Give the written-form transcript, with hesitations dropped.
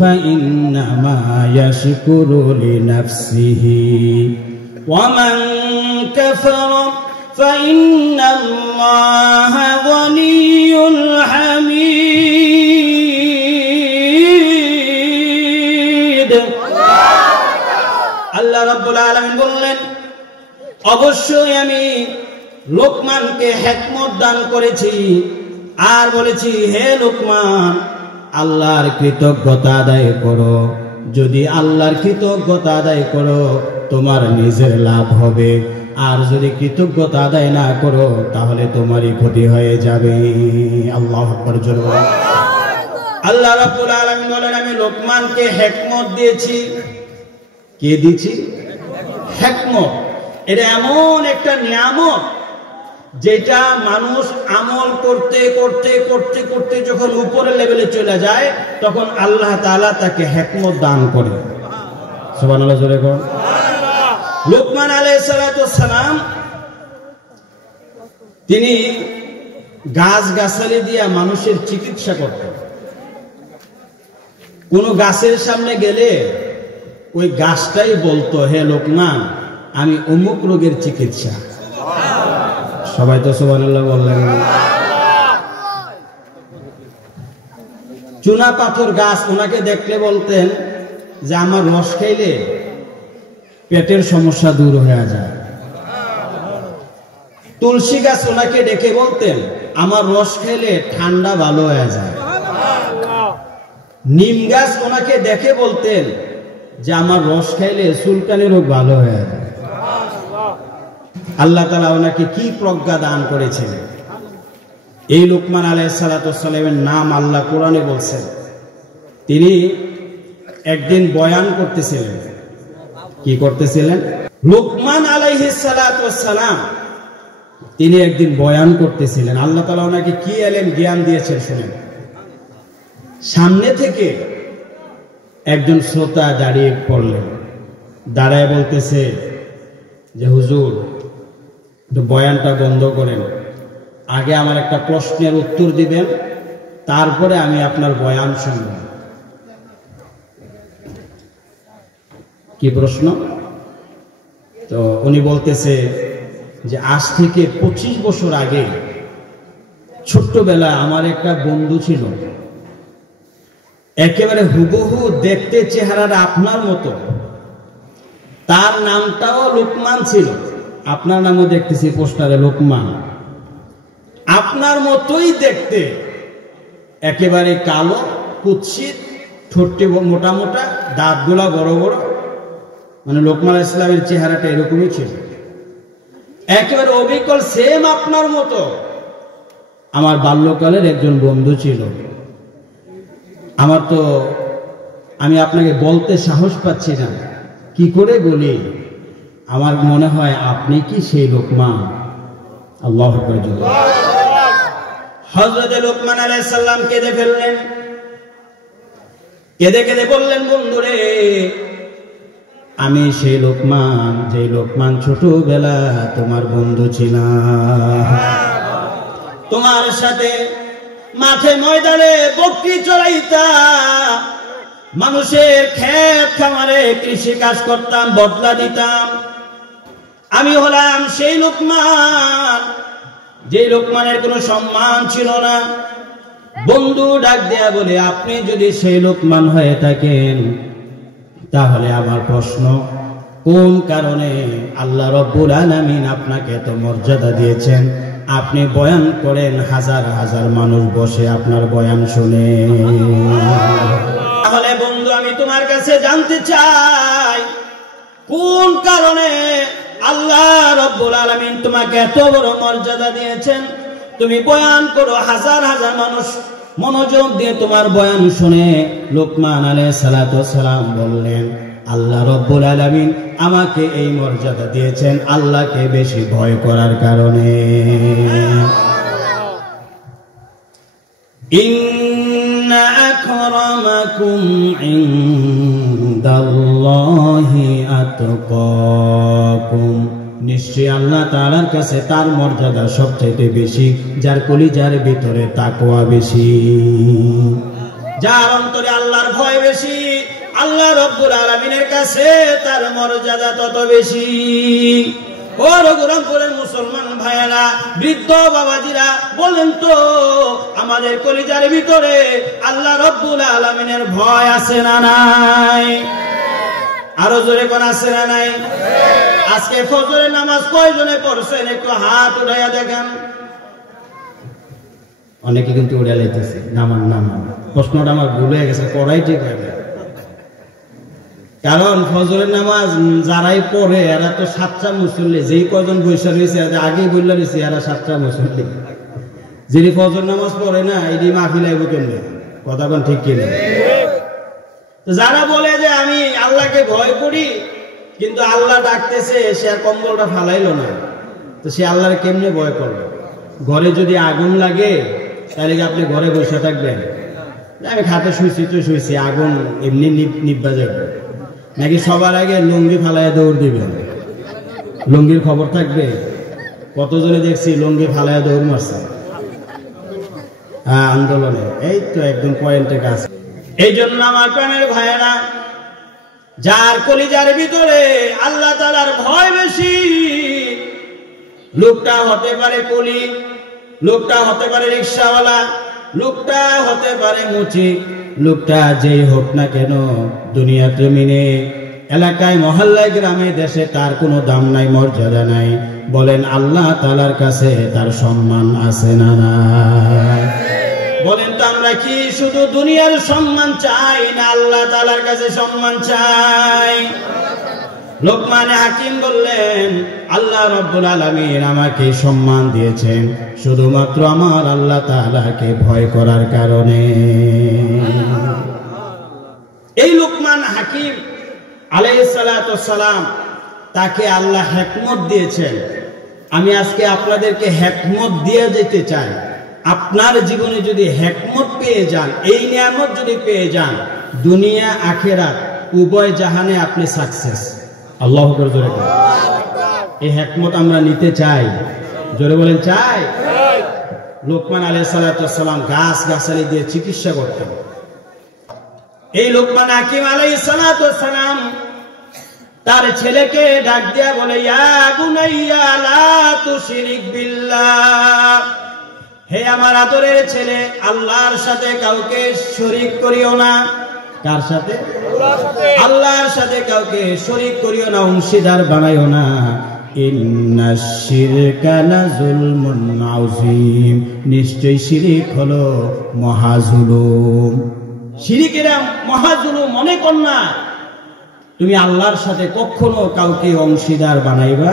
فإنما يشكر لنفسه ومن كفر فإن الله غني حميد আল্লাহ রাব্বুল আলামিন বললেন, অবশ্যই আমি লোকমানকে হিকমত দান করেছি আর বলেছি, হে লোকমান, আল্লাহর কৃতজ্ঞতা আদায় করো। যদি আল্লাহর কৃতজ্ঞতা আদায় করো তোমার নিজের লাভ হবে, আর যদি কৃতজ্ঞতা আদায় না করো তাহলে তোমারই ক্ষতি হয়ে যাবে। আল্লাহু আকবার। আল্লাহ রাব্বুল আলামিন বলেন, আমি লোকমানকে হিকমত দিয়েছি। কে দিয়েছি? হিকমত। এটা এমন একটা নিয়ামত যেটা মানুষ আমল করতে করতে করতে করতে যখন উপরের লেভেলে চলে যায় তখন আল্লাহ তাআলা তাকে হিকমত দান করে। সুবহানাল্লাহ জোরে বলুন। লোকমান আলাইহিস সালাতু সালাম তিনি গাছ-গাছালি দিয়ে মানুষের চিকিৎসা করতেন। কোন গাছের সামনে গেলে ওই গাছটাই বলতো, হে লোকমান, আমি অমুক রোগের চিকিৎসা। সবাই তো সুবহানাল্লাহ বললেন। চুনা পাথর গাছ ওনাকে দেখলে বলতেন যে আমার রস খাইলে পেটের সমস্যা দূর হয়ে যায়। তুলসী গাছ ওনাকে ডেকে বলতেন আমার রস খাইলে ঠান্ডা ভালো হয়ে যায়। নিম গাছ ওনাকে দেখে বলতেন যে আমার রস খাইলে চুলকানি রোগ ভালো হয়ে যায়। আল্লাহ তাআলা ওনাকে কি প্রজ্ঞা দান করেছেন। এই লোকমান আলাইহিস সালাতু ওয়াসসালামের নাম আল্লাহ কোরআনে বলছেন। তিনি একদিন বয়ান করতেছিলেন। কি করতেছিলেন? লোকমান আলাইহিস সালাতু ওয়াসসালাম তিনি একদিন বয়ান করতেছিলেন। আল্লাহ তাআলা ওনাকে কি ইলম জ্ঞান দিয়েছেন শুনেন। সামনে থেকে একজন শ্রোতা দাঁড়িয়ে পড়লেন, দাঁড়ায় বলতেছে যে হুজুর, বয়ানটা বন্ধ করেন, আগে আমার একটা প্রশ্নের উত্তর দিবেন, তারপরে আমি আপনার বয়ান শুনব। কি প্রশ্ন? তো উনি বলতেছে যে আজ থেকে 25 বছর আগে ছোট্টবেলা আমার একটা বন্ধু ছিল, একেবারে হুবহু দেখতে চেহারাটা আপনার মতো, তার নামটাও লোকমান ছিল। আপনার নামও দেখতেছি পোস্টারে লোকমান, আপনার মতোই দেখতে, একেবারে কালো, কুৎসিত, ঠোঁটটি মোটা মোটা, দাঁতগুলা বড় বড়, মানে লোকমান ইসলামের চেহারাটা এরকমই ছিল, একেবারে অবিকল সেম আপনার মতো। আমার বাল্যকালের একজন বন্ধু ছিল। আমার তো আমি আপনাকে বলতে সাহস পাচ্ছি না, কি করে বলি, আমার মনে হয় আপনি কি সেই লোকমান। আল্লাহু আকবার। হযরত লোকমান আলাইহিস সালাম কেঁদে ফেললেন। কেঁদে কেঁদে বললেন, বন্ধুরে, আমি সেই লোকমান, যে লোকমান ছোটবেলা তোমার বন্ধু ছিলাম, তোমার সাথে মাঠে ময়দানে বকরি চড়াইতা, মানুষের ক্ষেত খামারে কৃষি কাজ করতাম, বদলা দিতাম। আমি হলাম সেই লোকমান, যে লোকমানের কোনো সম্মান ছিল না। বন্ধু ডাক দেয়া বলে, আপনি যদি সেই লোকমান হয়ে থাকেন তাহলে আমার প্রশ্ন, কোন কারণে আল্লাহ রাব্বুল আলামিন আপনাকে এত মর্যাদা দিয়েছেন? আপনি বয়ান করেন, হাজার হাজার মানুষ বসে আপনার বয়ান শুনে। তাহলে বন্ধু, আমি তোমার কাছে জানতে চাই, কোন কারণে আল্লাহ রাব্বুল আলামিন তোমাকে এত বড় মর্যাদা দিয়েছেন? তুমি বয়ান করো, হাজার হাজার মানুষ মনোযোগ দিয়ে তোমার বয়ান শুনে। লোকমান আলাইহিস সালাতু ওয়াসসালাম বললেন, আল্লাহ রাব্বুল আলামিন আমাকে এই মর্যাদা দিয়েছেন আল্লাহকে বেশি ভয় করার কারণে। ইন্না আকরামাকুম ইনদাল্লাহি আতকাকুম, নিশ্চয়ই আল্লাহ তাআলার কাছে তার মর্যাদা সবচেয়ে বেশি যার কলিজার ভিতরে তাকওয়া বেশি, যার অন্তরে আল্লাহর ভয় বেশি, আল্লাহ রব্বুল আলামিনের কাছে তার মর্যাদা তত বেশি। ও রঘুরামপুরের মুসলমান ভাইয়েরা, বৃদ্ধ বাবাজিরা, বলেন তো আমাদের কলিজার ভিতরে আল্লাহ রব্বুল আলামিনের ভয় আছে না নাই? আরো জোরে কোন আছে না নাই? আজকে ফজরের নামাজ কয়জনে পড়ছেন একটু হাত উঠাইয়া দেখেন। অনেকে কিন্তু উড়ে লাইতেছে, নামান নামান। প্রশ্নটা আমার ভুল হয়ে গেছে, পড়াই ঠিক হয়ে গেছে। কারণ ফজরের নামাজ যারাই পড়ে এরা তো সাতটা মুসল্লি, যেই কজন বৈশা রয়েছে আগেই বললে রয়েছে এরা সাতটা মুসল্লি। যিনি ফজর নামাজ পড়ে না এটি মাহফিল আইব কেমনে? কথা কোন ঠিক কিনা? যারা বলে যে আমি আল্লাহকে ভয় করি কিন্তু আল্লাহ ডাকতেছে, সে আর কম্বলটা ফালাইলো না, তো সে আল্লাহর কেমনে ভয় করলো? ঘরে যদি আগুন লাগে তাহলে কি আপনি ঘরে বসে থাকবেন? আমি খাটে শুয়েছি তো শুয়েছি, আগুন এমনি নিব্বা যাবে নাকি সবার আগে লুঙ্গি ফালাইয়া দৌড় দিবেন? লুঙ্গির খবর থাকবে? কতজনে দেখছি লুঙ্গি ফালাইয়া দৌড় মারছে আন্দোলনে। এই তো একদম পয়েন্টে কাজ। এই জন্য আমার প্রাণের ভাইয়েরা, যার কলিজার ভিতরে আল্লাহ তাআলার ভয় বেশি, লোকটা হতে পারে কুলি, লোকটা হতে পারে রিকশাওয়ালা, লোকটা হতে পারে মুচি, লোকটা যেই হোক না কেন, দুনিয়া জমিনে, এলাকায়, মহল্লায়, গ্রামে, দেশে তার কোনো দাম নাই, মর্যাদা নাই। বলেন আল্লাহ তাআলার কাছে তার সম্মান আছে না নাই? বলেন তো আমরা কি শুধু দুনিয়ার সম্মান চাই না আল্লাহ তাআলার কাছে সম্মান চাই? লোকমান হাকিম বললেন, আল্লাহ রব্বুল আলামিন আমাকে সম্মান দিয়েছেন শুধুমাত্র আমার আল্লাহ তাআলাকে ভয় করার কারণে। এই লোকমান হাকিম আলাইহিস সালাতু ওয়াস সালাম, তাকে আল্লাহ হিকমত দিয়েছেন। আমি আজকে আপনাদেরকে হিকমত দিয়ে যেতে চাই। আপনার জীবনে যদি হিকমত পেয়ে যান, এই নিয়ামত যদি পেয়ে যান, দুনিয়া আখিরাত উভয় জাহানে আপনি সাকসেস। আল্লাহু আকবার জোরে বলেন। এই হিকমত আমরা নিতে চাই, জোরে বলেন চাই। লোকমান আলাইহিস সালাতু ওয়াস সালাম গাছ গাছালি দিয়ে চিকিৎসা করতেন। এই লোকমান হাকিম আলাইহিস সালাতু ওয়াস সালাম তার ছেলেকে ডাক দিয়া বলে, ইয়া বুনাইয়া লা তুশরিক বিল্লাহ, হে আমার আদরের ছেলে, আল্লাহর সাথে কাউকে শরীক করিও না। কার সাথে? আল্লাহর সাথে কাউকে শরীক করিও না, অংশীদার বানাইও না। ইন্নাশ শিরকা লাযুলমুন আযীম, নিশ্চয়ই শিরিক হলো মহাজুলুম। শিরিকেরা মহাজুলুম। মনে কর না তুমি আল্লাহর সাথে কখনো কাউকে অংশীদার বানাইবা